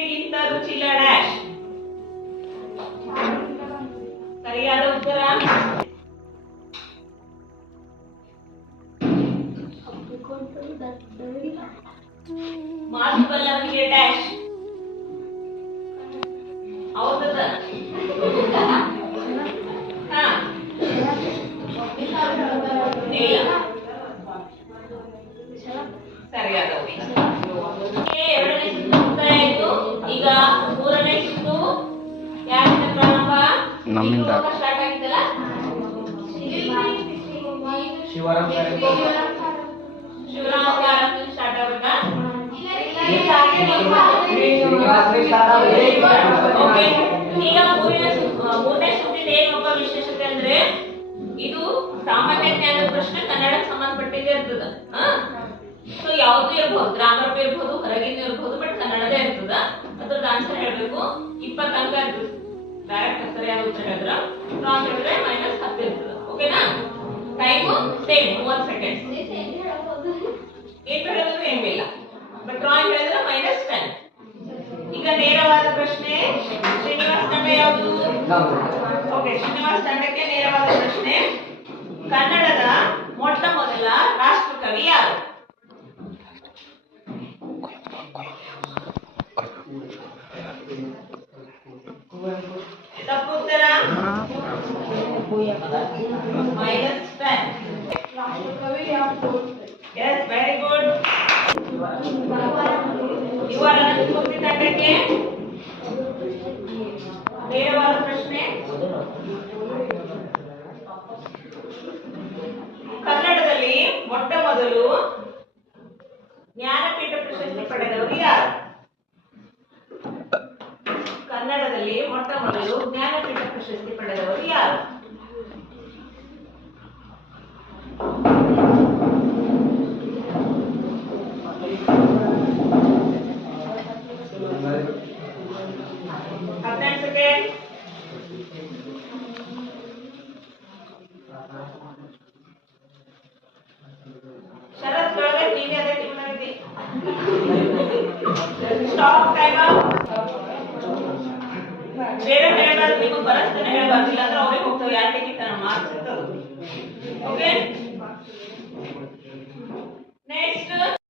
ಉಪ್ಪಿಗಿಂತ ರುಚಿಲ dash. ಸರಿಯಾದ ಉತ್ತರ ಮಾತು ಬಲ್ಲವನಿಗೆ ಡ್ಯಾಶ್. ಹೌದದ ಹಾ ಇಲ್ಲ ಸರಿಯಾದ ಎರಡನೇ ಸುತ್ತು ಮುಕ್ತಾಯ ಆಯ್ತು. ಈಗ ಮೂರನೇ ಸುತ್ತು ಯಾರಿಂದ ಪ್ರಾರಂಭ? ನಮ್ಮಿಂದ ಸ್ಟಾರ್ಟ್ ಆಗಿದ್ದಲ್ಲ. ಶಿವರಾಮ್ ಸ್ಟಾರ್ಟ್ ಆಗುತ್ತಾ? ಓಕೆ, ಈಗ ಮೂರನೇ ಸುತ್ತಿನ ಏನಪ್ಪ ವಿಶೇಷತೆ ಅಂದ್ರೆ ಇದು ಸಾಮಾನ್ಯ ಜ್ಞಾನದ ಪ್ರಶ್ನೆ, ಕನ್ನಡಕ್ಕೆ ಸಂಬಂಧಪಟ್ಟಿದೆ ಇರ್ತದ. ಸೊ ಯಾವ್ದು ಇರ್ಬೋದು, ಗ್ರಾಮರ್ ಇರ್ಬೋದು, ಹೊರಗಿನ ಇರ್ಬೋದು, ಬಟ್ ಕನ್ನಡದೇ ಇರ್ತದ. ಅದ್ರದ್ದು ಆನ್ಸರ್ ಹೇಳ್ಬೇಕು. 20 ಅಂಕ ಇರ್ತದೆ. ಡೈರೆಕ್ಟ್ ಸರಿಯಾದ ಉತ್ತರ ಹೇಳಿದ್ರ ರಾಂಗ್ ಹೇಳಿದ್ರೆ -10 ಇರ್ತದೆ. ಓಕೆನಾ? Time same 30 seconds. ಏನ್ ಹೇಳಿದ್ರು ಏನಿಲ್ಲ, ಬಟ್ ರಾಂಗ್ ಹೇಳಿದ್ರೆ -10. ಈಗ ನೇರವಾದ ಪ್ರಶ್ನೆ. ಶ್ರೀನಿವಾಸ್ ತಂಡ ಯಾವುದು? ಓಕೆ, ಶ್ರೀನಿವಾಸ್ ತಂಡಕ್ಕೆ ನೇರವಾದ ಪ್ರಶ್ನೆ. ಕನ್ನಡದ ಮೊಟ್ಟ ಮೊದಲ ರಾಷ್ಟ್ರಕವಿ ಯಾರು? ತಪ್ಪು ಉತ್ತರ -10. Yes, very good. ಇವರ ಮುಕ್ತಿ ತಂಡಕ್ಕೆ ನೇರವಾದ ಪ್ರಶ್ನೆ. ಕನ್ನಡದಲ್ಲಿ ಮೊಟ್ಟ ಮೊದಲು ಜ್ಞಾನಪೀಠ ಪ್ರಶಸ್ತಿ ಪಡೆದವರು ಯಾರು? ಕನ್ನಡದಲ್ಲಿ ಮೊಟ್ಟ ಮೊದಲು ಜ್ಞಾನಪೀಠ ಪ್ರಶಸ್ತಿ ಪಡೆದವರು ಯಾರು? ಶರತ್ ಒಳಗೆ ನೀವೇ ಅದೇ ಟೀಮ್ ಮಾಡಿದ್ರಿ. Stop, time out. ಬೇರೆ ಹೇಳಬಾರ್ದು, ನಿಮಗೆ ಬರಸ್ತೇನೆ ಹೇಳಬಾರ್ದು, ಇಲ್ಲಾಂದ್ರೆ ಅವ್ರಿಗೆ ಹೋಗ್ತಾವೆ. ಯಾರು ಟಿಕೆಟ್ ಮಾರ್ಕ್ಸ್ ಇರ್ತದೆ. ಓಕೆ.